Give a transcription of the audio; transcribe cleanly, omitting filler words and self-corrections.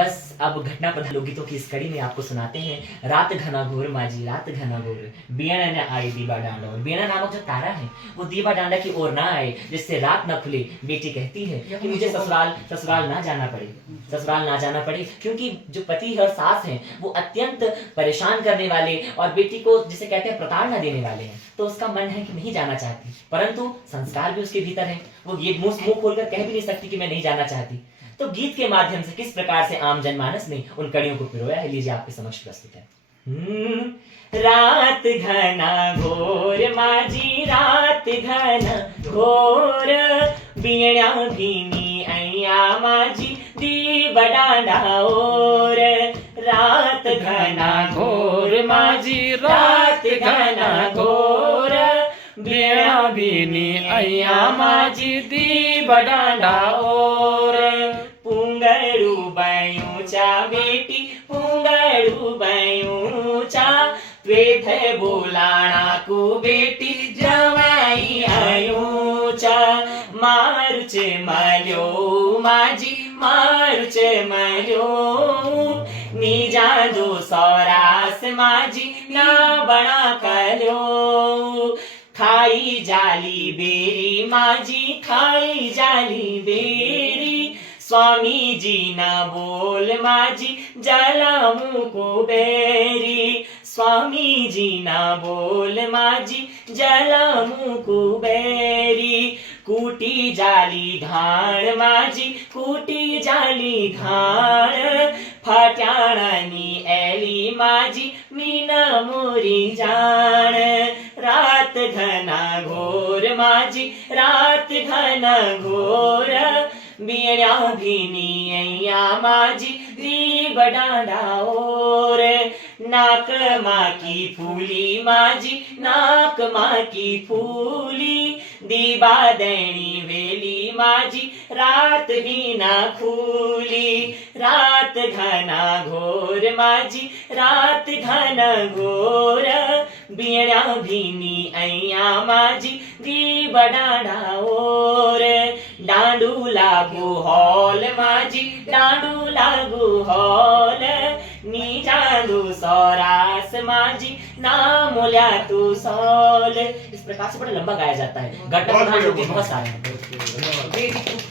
बस अब घटना प्रधान लोकगीतों की इस कड़ी में आपको सुनाते हैं रात घना घोर माझी रात घना घोर बीणा न आए दीवा डांडा। और बीणा नामक जो तारा है वो दीवा डांडा की ओर ना आए, जिससे रात न खुले। बेटी कहती है कि मुझे ससुराल ना जाना पड़े, ससुराल ना जाना पड़े, क्योंकि जो पति और सास हैं वो अत्यंत परेशान करने वाले और बेटी को जिसे कहते हैं प्रताड़ना देने वाले हैं। तो उसका मन है कि नहीं जाना चाहती, परंतु संस्कार भी उसके भीतर है, वो ये मुंह खोलकर कह भी नहीं सकती कि मैं नहीं जाना चाहती। तो गीत के माध्यम से किस प्रकार से आम जनमानस ने उन कड़ियों को पिरोया है, लीजिए आपके समक्ष प्रस्तुत है। रात घना घोर माझी रात घना घोर बीणा भीनी ऐया माझी दीव डांडा ओर। रात घना घोर माझी रात घना घोर बीणा भीनी ऐया माझी दीव डांडा ओर। पुंगड़ू बयूचा बेटी पुंगड़ू बयूचा वेथ बोलाना को बेटी जवाई आयूचा। मारुच मल्यो माझी मारुच मल्यो निजा दो सौरास माझी ना बना कल्यो। खाई जाली बेरी माझी खाई जाली बेरी स्वामी जी न बोल माझी जलामू को बेरी। स्वामी जी न बोल माझी जलामू को बेरी। कूटी जाली घाण माझी कूटी जाली घाण फाट्याणी एली माझी मीना मोरी जाण। रात घना घोर माझी रात घना घोर बीणा भीनी ऐया माझी दीव डांडा ओर। नाक माँ की फूली माझी नाक माँ की फूली दीवा दैनी वेली माझी रात भी ना खूली। रात घना घोर माझी रात घना घोर बीणा भीनी ऐया माझी दीव डांडा ओर। डांडू लागू हॉल माझी डांडू लागू हॉल नीजांदू सौरास माझी नामोल्या तू सौल। इस प्रकार से बड़ा लंबा गाया जाता है। घटना प्रधान लोकगीत बहुत सारे हैं।